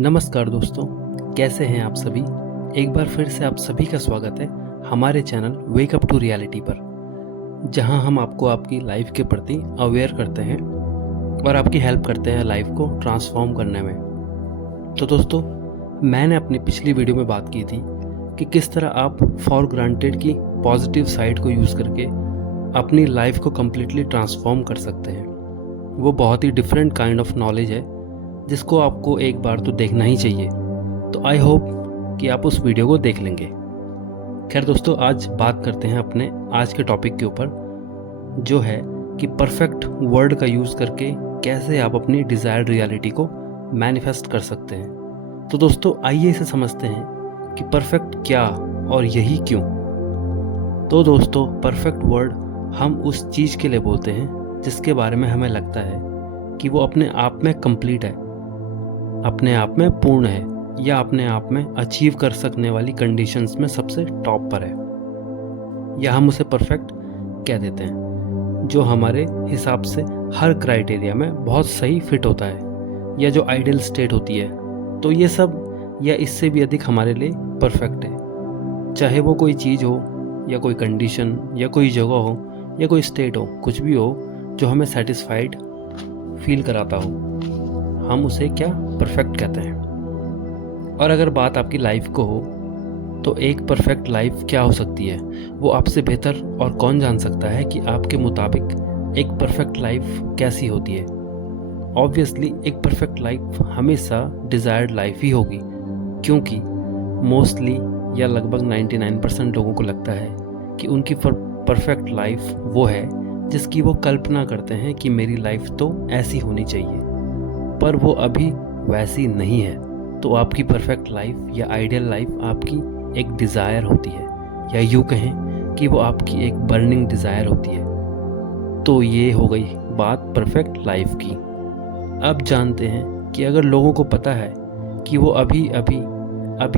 नमस्कार दोस्तों, कैसे हैं आप सभी। एक बार फिर से आप सभी का स्वागत है हमारे channel wake up to reality पर, जहां हम आपको आपकी लाइफ के प्रति अवेयर करते हैं और आपकी हेल्प करते हैं लाइफ को ट्रांसफॉर्म करने में। तो दोस्तों, मैंने अपनी पिछली वीडियो में बात की थी कि किस तरह आप फॉर ग्रांटेड की पॉजिटिव साइड को यूज़ करके अपनी लाइफ को कम्प्लीटली ट्रांसफॉर्म कर सकते हैं। वो बहुत ही डिफरेंट काइंड ऑफ नॉलेज है जिसको आपको एक बार तो देखना ही चाहिए। तो आई होप कि आप उस वीडियो को देख लेंगे। खैर दोस्तों, आज बात करते हैं अपने आज के टॉपिक के ऊपर, जो है कि परफेक्ट वर्ड का यूज़ करके कैसे आप अपनी डिज़ायर्ड रियलिटी को मैनिफेस्ट कर सकते हैं। तो दोस्तों, आइए इसे समझते हैं कि परफेक्ट क्या और यही क्यों। तो दोस्तों, परफेक्ट वर्ड हम उस चीज़ के लिए बोलते हैं जिसके बारे में हमें लगता है कि वो अपने आप में कंप्लीट है, अपने आप में पूर्ण है, या अपने आप में अचीव कर सकने वाली कंडीशंस में सबसे टॉप पर है, या हम उसे परफेक्ट कह देते हैं, जो हमारे हिसाब से हर क्राइटेरिया में बहुत सही फिट होता है, या जो आइडियल स्टेट होती है। तो ये सब या इससे भी अधिक हमारे लिए परफेक्ट है, चाहे वो कोई चीज़ हो, या कोई कंडीशन, या कोई जगह हो, या कोई स्टेट हो, कुछ भी हो जो हमें सेटिस्फाइड फील कराता हो, हम उसे क्या परफेक्ट कहते हैं। और अगर बात आपकी लाइफ को हो, तो एक परफेक्ट लाइफ क्या हो सकती है, वो आपसे बेहतर और कौन जान सकता है कि आपके मुताबिक एक परफेक्ट लाइफ कैसी होती है। ऑब्वियसली एक परफेक्ट लाइफ हमेशा डिज़ायर्ड लाइफ ही होगी, क्योंकि मोस्टली या लगभग 99% लोगों को लगता है कि उनकी परफेक्ट लाइफ वो है जिसकी वो कल्पना करते हैं कि मेरी लाइफ तो ऐसी होनी चाहिए, पर वो अभी वैसी नहीं है। तो आपकी परफेक्ट लाइफ या आइडियल लाइफ आपकी एक डिज़ायर होती है, या यूँ कहें कि वो आपकी एक बर्निंग डिज़ायर होती है। तो ये हो गई बात परफेक्ट लाइफ की। अब जानते हैं कि अगर लोगों को पता है कि वो अभी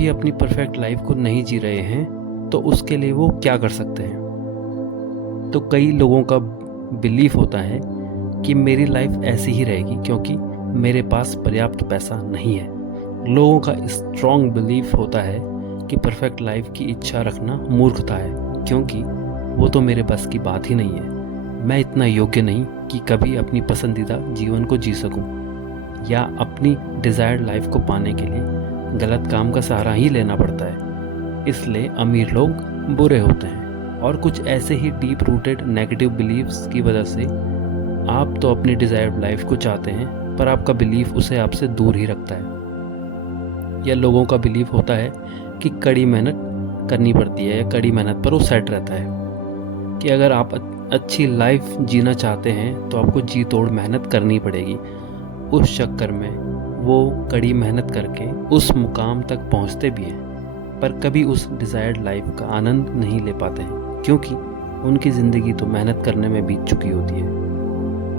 अपनी परफेक्ट लाइफ को नहीं जी रहे हैं, तो उसके लिए वो क्या कर सकते हैं। तो कई लोगों का बिलीफ होता है कि मेरी लाइफ ऐसी ही रहेगी क्योंकि मेरे पास पर्याप्त पैसा नहीं है। लोगों का स्ट्रॉन्ग बिलीफ होता है कि परफेक्ट लाइफ की इच्छा रखना मूर्खता है, क्योंकि वो तो मेरे बस की बात ही नहीं है। मैं इतना योग्य नहीं कि कभी अपनी पसंदीदा जीवन को जी सकूं, या अपनी डिज़ायर्ड लाइफ को पाने के लिए गलत काम का सहारा ही लेना पड़ता है, इसलिए अमीर लोग बुरे होते हैं। और कुछ ऐसे ही डीप रूटेड नेगेटिव बिलीव्स की वजह से आप तो अपनी डिज़ायर्ड लाइफ को चाहते हैं, पर आपका बिलीफ उसे आपसे दूर ही रखता है। या लोगों का बिलीफ होता है कि कड़ी मेहनत करनी पड़ती है, या कड़ी मेहनत पर वो सेट रहता है, कि अगर आप अच्छी लाइफ जीना चाहते हैं तो आपको जी तोड़ मेहनत करनी पड़ेगी। उस चक्कर में वो कड़ी मेहनत करके उस मुकाम तक पहुंचते भी हैं, पर कभी उस डिज़ायर्ड लाइफ का आनंद नहीं ले पाते हैं, क्योंकि उनकी ज़िंदगी तो मेहनत करने में बीत चुकी होती है।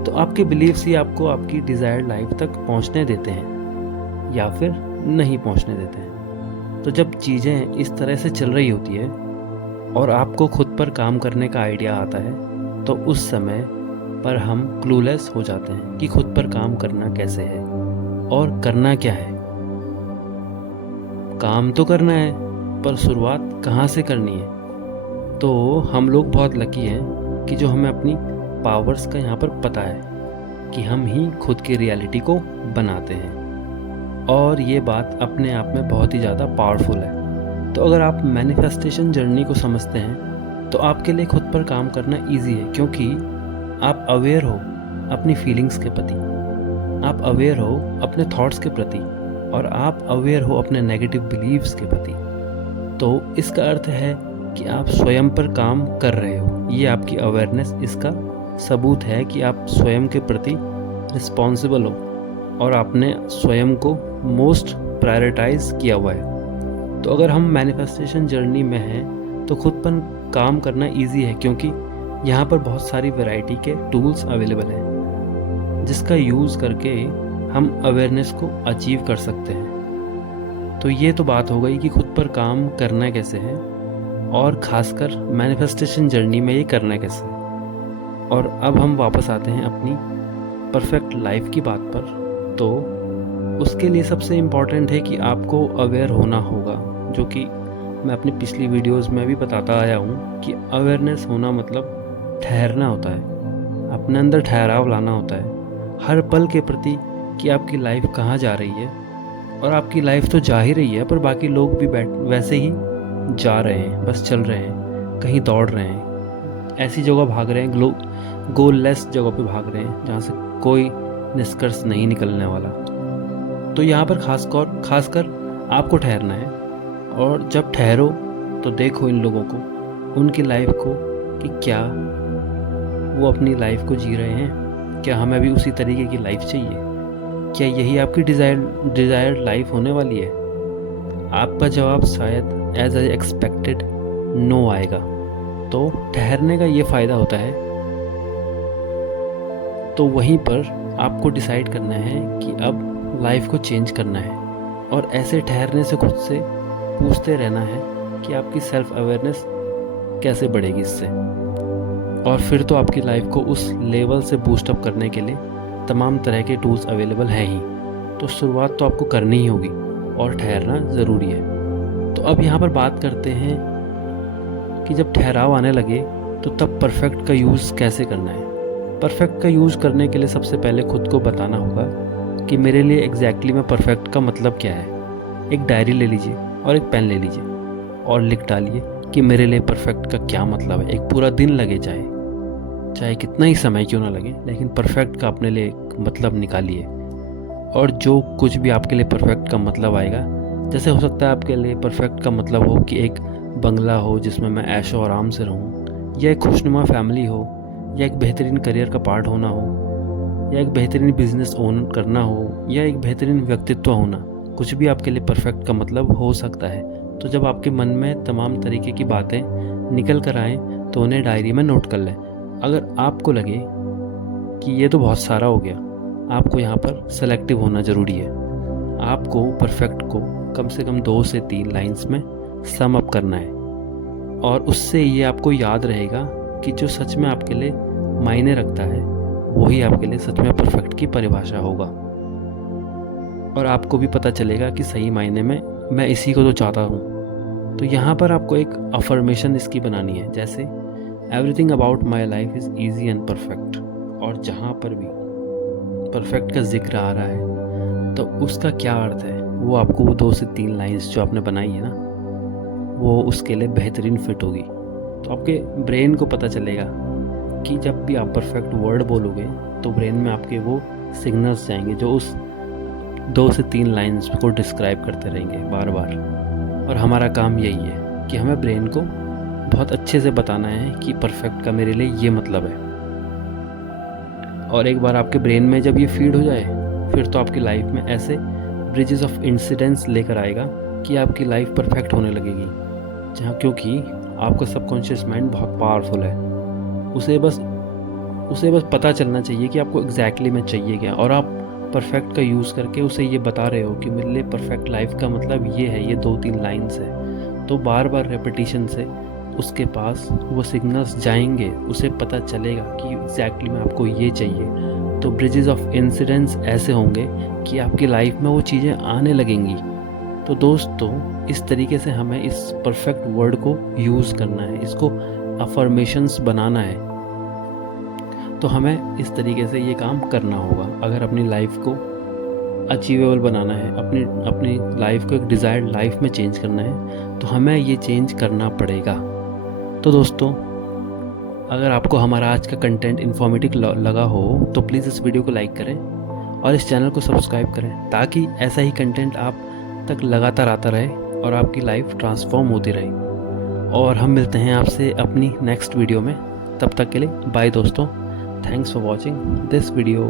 तो आपके बिलीव्स ही आपको आपकी डिज़ायर्ड लाइफ तक पहुंचने देते हैं, या फिर नहीं पहुंचने देते हैं। तो जब चीज़ें इस तरह से चल रही होती है और आपको खुद पर काम करने का आइडिया आता है, तो उस समय पर हम क्लूलेस हो जाते हैं कि खुद पर काम करना कैसे है और करना क्या है। काम तो करना है, पर शुरुआत कहाँ से करनी है। तो हम लोग बहुत लकी हैं कि जो हमें अपनी पावर्स का यहाँ पर पता है कि हम ही खुद की रियलिटी को बनाते हैं, और ये बात अपने आप में बहुत ही ज़्यादा पावरफुल है। तो अगर आप मैनिफेस्टेशन जर्नी को समझते हैं, तो आपके लिए खुद पर काम करना इजी है, क्योंकि आप अवेयर हो अपनी फीलिंग्स के प्रति, आप अवेयर हो अपने थॉट्स के प्रति, और आप अवेयर हो अपने नेगेटिव बिलीव्स के प्रति। तो इसका अर्थ है कि आप स्वयं पर काम कर रहे हो। ये आपकी अवेयरनेस इसका सबूत है कि आप स्वयं के प्रति रिस्पॉन्सिबल हो, और आपने स्वयं को मोस्ट प्रायोरिटाइज किया हुआ है। तो अगर हम मैनिफेस्टेशन जर्नी में हैं, तो खुद पर काम करना इजी है, क्योंकि यहाँ पर बहुत सारी वैरायटी के टूल्स अवेलेबल हैं, जिसका यूज़ करके हम अवेयरनेस को अचीव कर सकते हैं। तो ये तो बात हो गई कि खुद पर काम करना कैसे है, और ख़ासकर मैनिफेस्टेशन जर्नी में ये करना कैसे है। और अब हम वापस आते हैं अपनी परफेक्ट लाइफ की बात पर। तो उसके लिए सबसे इम्पॉर्टेंट है कि आपको अवेयर होना होगा, जो कि मैं अपनी पिछली वीडियोस में भी बताता आया हूँ कि अवेयरनेस होना मतलब ठहरना होता है, अपने अंदर ठहराव लाना होता है हर पल के प्रति कि आपकी लाइफ कहाँ जा रही है। और आपकी लाइफ तो जा ही रही है, पर बाकी लोग भी वैसे ही जा रहे हैं, बस चल रहे हैं, कहीं दौड़ रहे हैं, ऐसी जगह भाग रहे हैं, गोललेस जगह पे भाग रहे हैं जहाँ से कोई निष्कर्ष नहीं निकलने वाला। तो यहाँ पर खासकर आपको ठहरना है। और जब ठहरो तो देखो इन लोगों को, उनकी लाइफ को, कि क्या वो अपनी लाइफ को जी रहे हैं, क्या हमें भी उसी तरीके की लाइफ चाहिए, क्या यही आपकी डिज़ायर्ड लाइफ होने वाली है। आपका जवाब शायद एज आई एक्सपेक्टेड नो आएगा। तो ठहरने का ये फ़ायदा होता है। तो वहीं पर आपको डिसाइड करना है कि अब लाइफ को चेंज करना है, और ऐसे ठहरने से खुद से पूछते रहना है कि आपकी सेल्फ अवेयरनेस कैसे बढ़ेगी इससे। और फिर तो आपकी लाइफ को उस लेवल से बूस्ट अप करने के लिए तमाम तरह के टूल्स अवेलेबल हैं ही। तो शुरुआत तो आपको करनी ही होगी, और ठहरना ज़रूरी है। तो अब यहाँ पर बात करते हैं कि जब ठहराव आने लगे तो तब परफेक्ट का यूज़ कैसे करना है। परफेक्ट का यूज़ करने के लिए सबसे पहले खुद को बताना होगा कि मेरे लिए एग्जैक्टली में परफेक्ट का मतलब क्या है। एक डायरी ले लीजिए और एक पेन ले लीजिए और लिख डालिए कि मेरे लिए परफेक्ट का क्या मतलब है। एक पूरा दिन लगे, चाहे कितना ही समय क्यों ना लगे, लेकिन परफेक्ट का अपने लिए एक मतलब निकालिए। और जो कुछ भी आपके लिए परफेक्ट का मतलब आएगा, जैसे हो सकता है आपके लिए परफेक्ट का मतलब हो कि एक बंगला हो जिसमें मैं ऐशो आराम से रहूं, या एक खुशनुमा फैमिली हो, या एक बेहतरीन करियर का पार्ट होना हो, या एक बेहतरीन बिजनेस ओन करना हो, या एक बेहतरीन व्यक्तित्व होना। कुछ भी आपके लिए परफेक्ट का मतलब हो सकता है। तो जब आपके मन में तमाम तरीके की बातें निकल कर आएँ तो उन्हें डायरी में नोट कर लें। अगर आपको लगे कि ये तो बहुत सारा हो गया, आपको यहाँ पर सेलेक्टिव होना ज़रूरी है। आपको परफेक्ट को कम से कम 2 से 3 लाइंस में सम अप करना है, और उससे ये आपको याद रहेगा कि जो सच में आपके लिए मायने रखता है वही आपके लिए सच में परफेक्ट की परिभाषा होगा। और आपको भी पता चलेगा कि सही मायने में मैं इसी को तो चाहता हूँ। तो यहाँ पर आपको एक अफर्मेशन इसकी बनानी है, जैसे everything about my life is easy and perfect. और जहाँ पर भी परफेक्ट का जिक्र आ रहा है तो उसका क्या अर्थ है, वो आपको वो 2 से 3 लाइंस जो आपने बनाई है ना, वो उसके लिए बेहतरीन फिट होगी। तो आपके ब्रेन को पता चलेगा कि जब भी आप परफेक्ट वर्ड बोलोगे तो ब्रेन में आपके वो सिग्नल्स जाएंगे जो उस 2 से 3 लाइंस को डिस्क्राइब करते रहेंगे बार बार। और हमारा काम यही है कि हमें ब्रेन को बहुत अच्छे से बताना है कि परफेक्ट का मेरे लिए ये मतलब है। और एक बार आपके ब्रेन में जब ये फीड हो जाए, फिर तो आपकी लाइफ में ऐसे ब्रिजेस ऑफ इंसिडेंट्स लेकर आएगा कि आपकी लाइफ परफेक्ट होने लगेगी। जहाँ क्योंकि आपका सबकॉन्शियस माइंड बहुत पावरफुल है, उसे बस पता चलना चाहिए कि आपको एग्जैक्टली में चाहिए क्या, और आप परफेक्ट का यूज़ करके उसे ये बता रहे हो कि मेरे लिए परफेक्ट लाइफ का मतलब ये है, ये 2-3 लाइन्स है। तो बार बार रेपिटेशन से उसके पास वो सिग्नल्स जाएंगे, उसे पता चलेगा कि एग्जैक्टली में आपको ये चाहिए। तो ब्रिजेस ऑफ इंसिडेंट्स ऐसे होंगे कि आपकी लाइफ में वो चीज़ें आने लगेंगी। तो दोस्तों, इस तरीके से हमें इस परफेक्ट वर्ड को यूज़ करना है, इसको अफर्मेशंस बनाना है। तो हमें इस तरीके से ये काम करना होगा अगर अपनी लाइफ को अचीवेबल बनाना है, अपनी लाइफ को एक डिज़ायर्ड लाइफ में चेंज करना है, तो हमें ये चेंज करना पड़ेगा। तो दोस्तों, अगर आपको हमारा आज का कंटेंट इन्फॉर्मेटिव लगा हो तो प्लीज़ इस वीडियो को लाइक करें और इस चैनल को सब्सक्राइब करें, ताकि ऐसा ही कंटेंट आप तक लगातार आता रहे और आपकी लाइफ ट्रांसफॉर्म होती रहे। और हम मिलते हैं आपसे अपनी नेक्स्ट वीडियो में। तब तक के लिए बाय दोस्तों। Thanks for watching this video.